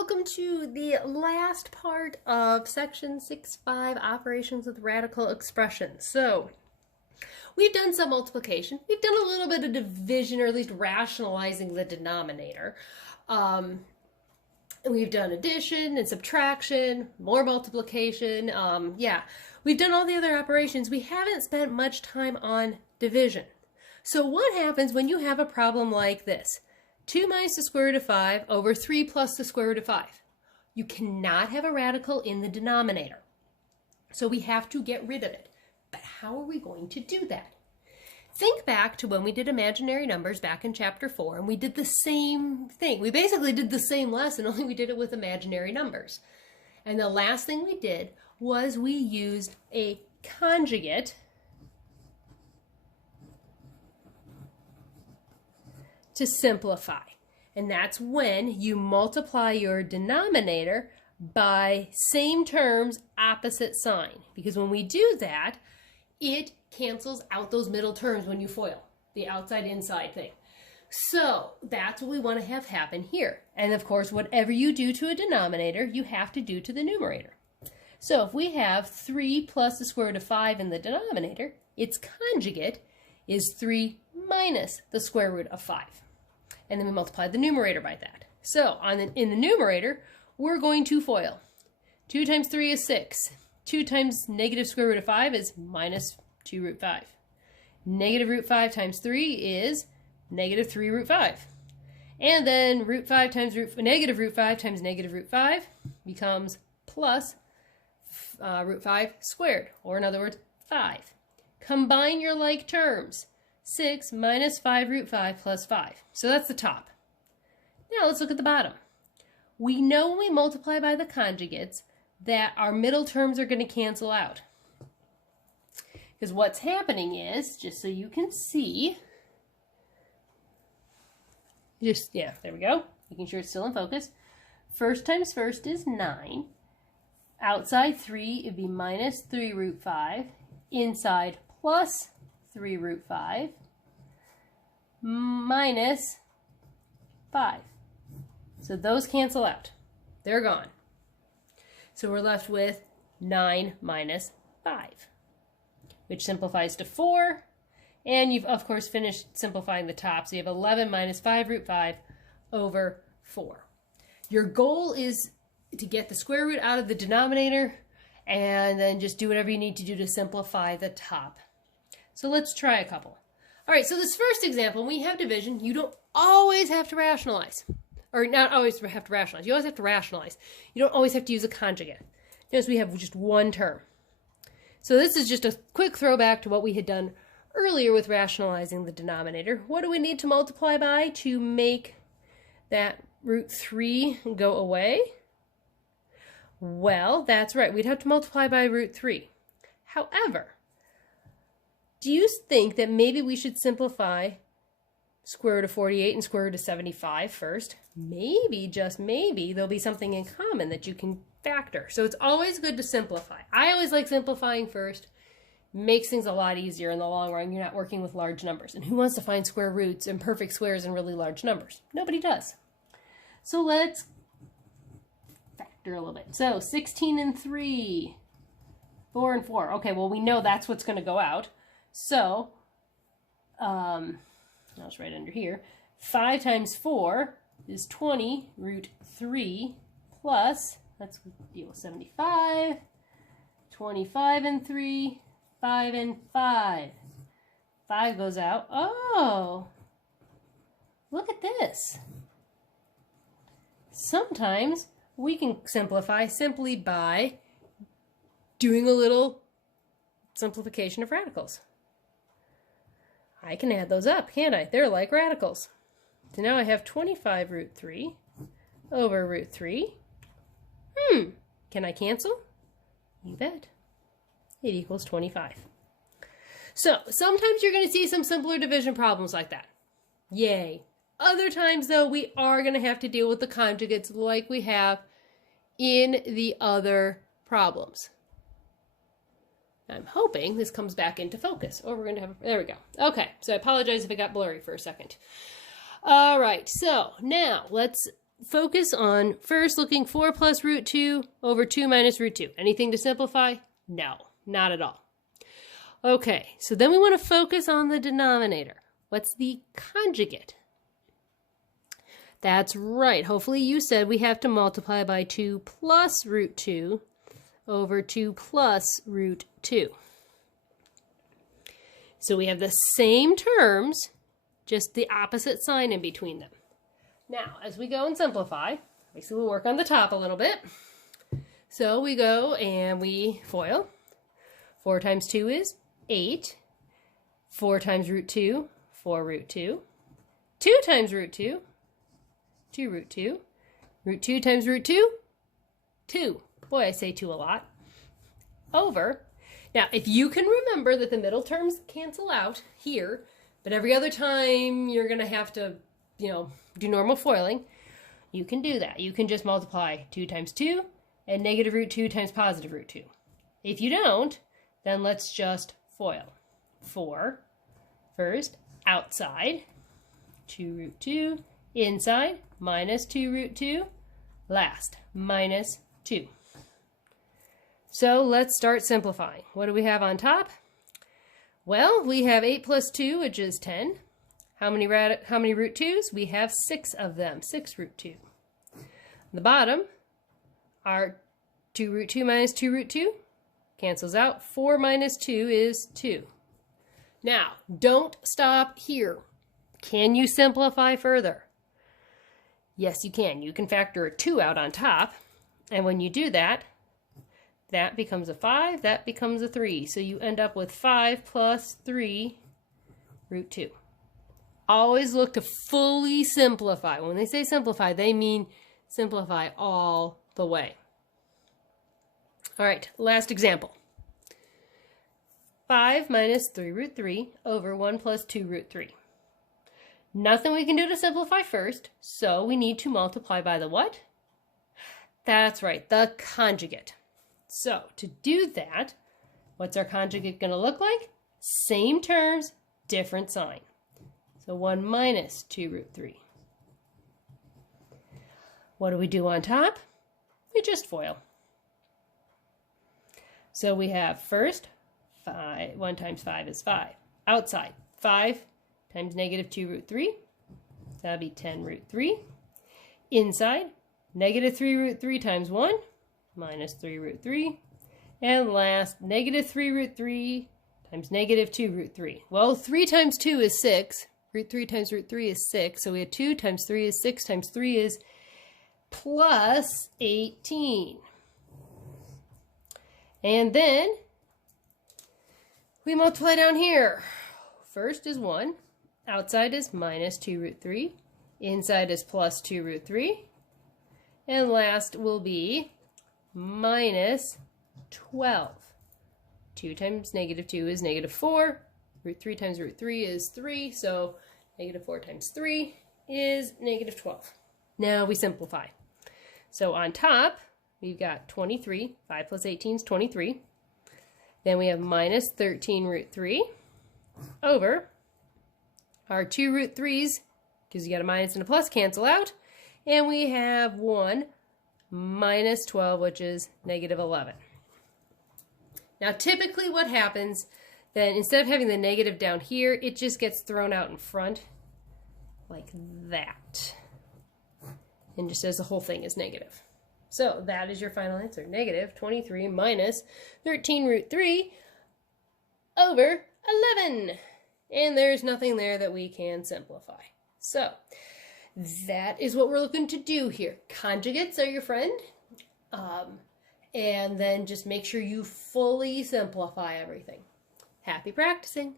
welcome to the last part of section 6.5, operations with radical expressions. So we've done some multiplication, we've done a little bit of division, or at least rationalizing the denominator. We've done addition and subtraction, more multiplication. We've done all the other operations. We haven't spent much time on division. So what happens when you have a problem like this? 2 minus the square root of 5 over 3 plus the square root of 5. You cannot have a radical in the denominator. So we have to get rid of it. But how are we going to do that? Think back to when we did imaginary numbers back in chapter 4, and we did the same thing. We basically did the same lesson, only we did it with imaginary numbers. And the last thing we did was we used a conjugate to simplify. And that's when you multiply your denominator by same terms, opposite sign. Because when we do that, it cancels out those middle terms when you FOIL, the outside-inside thing. So that's what we want to have happen here. And of course, whatever you do to a denominator, you have to do to the numerator. So if we have 3 plus the square root of 5 in the denominator, its conjugate is 3 minus the square root of 5. And then we multiply the numerator by that. So in the numerator, we're going to FOIL. 2 times 3 is 6. 2 times negative square root of 5 is minus 2 root 5. Negative root 5 times 3 is negative 3 root 5. And then root 5 times negative root 5 times negative root 5 becomes plus root 5 squared, or in other words, 5. Combine your like terms. 6 minus 5 root 5 plus 5. So that's the top. Now let's look at the bottom. We know when we multiply by the conjugates that our middle terms are going to cancel out. Because what's happening is, just so you can see, there we go, making sure it's still in focus. First times first is 9. Outside 3, it'd be minus 3 root 5. Inside plus 3 root 5 minus 5. So those cancel out. They're gone. So we're left with 9 minus 5, which simplifies to 4. And you've, of course, finished simplifying the top. So you have 11 minus 5 root 5 over 4. Your goal is to get the square root out of the denominator and then just do whatever you need to do to simplify the top. So let's try a couple. All right, so this first example, when we have division, you don't always have to rationalize. Or not always have to rationalize. You always have to rationalize. You don't always have to use a conjugate. Notice we have just one term. So this is just a quick throwback to what we had done earlier with rationalizing the denominator. What do we need to multiply by to make that root 3 go away? Well, that's right. We'd have to multiply by root 3. However, do you think that maybe we should simplify square root of 48 and square root of 75 first? Maybe, just maybe, there'll be something in common that you can factor. So it's always good to simplify. I always like simplifying first. Makes things a lot easier in the long run. You're not working with large numbers. And who wants to find square roots and perfect squares in really large numbers? Nobody does. So let's factor a little bit. So 16 and 3, 4 and 4. Okay, well, we know that's what's going to go out. So, I'll just write under here. 5 times 4 is 20 root 3 plus, let's deal with 75, 25 and 3, 5 and 5. 5 goes out. Oh, look at this. Sometimes we can simplify simply by doing a little simplification of radicals. I can add those up, can't I? They're like radicals. So now I have 25 root 3 over root 3. Can I cancel? You bet. It equals 25. So sometimes you're going to see some simpler division problems like that. Yay. Other times, though, we are going to have to deal with the conjugates like we have in the other problems. I'm hoping this comes back into focus. Oh, we're going to have, there we go. Okay, so I apologize if it got blurry for a second. All right, so now let's focus on first looking 4 plus root 2 over 2 minus root 2. Anything to simplify? No, not at all. Okay, so then we want to focus on the denominator. What's the conjugate? That's right. Hopefully you said we have to multiply by 2 plus root 2 over 2 plus root 2. So we have the same terms, just the opposite sign in between them. Now, as we go and simplify, obviously we'll work on the top a little bit. So we go and we FOIL. 4 times 2 is 8. 4 times root 2, 4 root 2. 2 times root 2, 2 root 2. Root 2 times root 2, 2. Boy, I say 2 a lot. Over. Now, if you can remember that the middle terms cancel out here, but every other time you're going to have to, do normal FOILing, you can do that. You can just multiply 2 times 2 and negative root 2 times positive root 2. If you don't, then let's just FOIL. 4, first, outside, 2 root 2, inside, minus 2 root 2, last, minus 2. So let's start simplifying. What do we have on top? Well, we have 8 plus 2, which is 10. How many root 2's? We have 6 of them, 6 root 2. On the bottom, our 2 root 2 minus 2 root 2 cancels out. 4 minus 2 is 2. Now, don't stop here. Can you simplify further? Yes, you can. You can factor a 2 out on top, and when you do that, that becomes a 5, that becomes a 3. So you end up with 5 plus 3 root 2. Always look to fully simplify. When they say simplify, they mean simplify all the way. All right, last example. 5 minus 3 root 3 over 1 plus 2 root 3. Nothing we can do to simplify first, so we need to multiply by the what? That's right, the conjugate. So to do that, what's our conjugate going to look like? Same terms, different sign. So 1 minus 2 root 3. What do we do on top? We just FOIL. So we have first, 1 times 5 is 5. Outside, 5 times negative 2 root 3. That'll be 10 root 3. Inside, negative 3 root 3 times 1, minus 3 root 3. And last, negative 3 root 3 times negative 2 root 3. Well, 3 times 2 is 6. Root 3 times root 3 is 6. So we have 2 times 3 is 6 times 3 is plus 18. And then we multiply down here. First is 1. Outside is minus 2 root 3. Inside is plus 2 root 3. And last will be minus 12. 2 times negative 2 is negative 4. Root 3 times root 3 is 3. So negative 4 times 3 is negative 12. Now we simplify. So on top, we've got 23. 5 plus 18 is 23. Then we have minus 13 root 3 over our 2 root 3's, because you got a minus and a plus, cancel out. And we have 1 minus 12, which is negative 11. Now typically what happens, then instead of having the negative down here, it just gets thrown out in front like that. And just as the whole thing is negative. So that is your final answer. Negative 23 minus 13 root 3 over 11. And there's nothing there that we can simplify. So that is what we're looking to do here. Conjugates are your friend. And then just make sure you fully simplify everything. Happy practicing.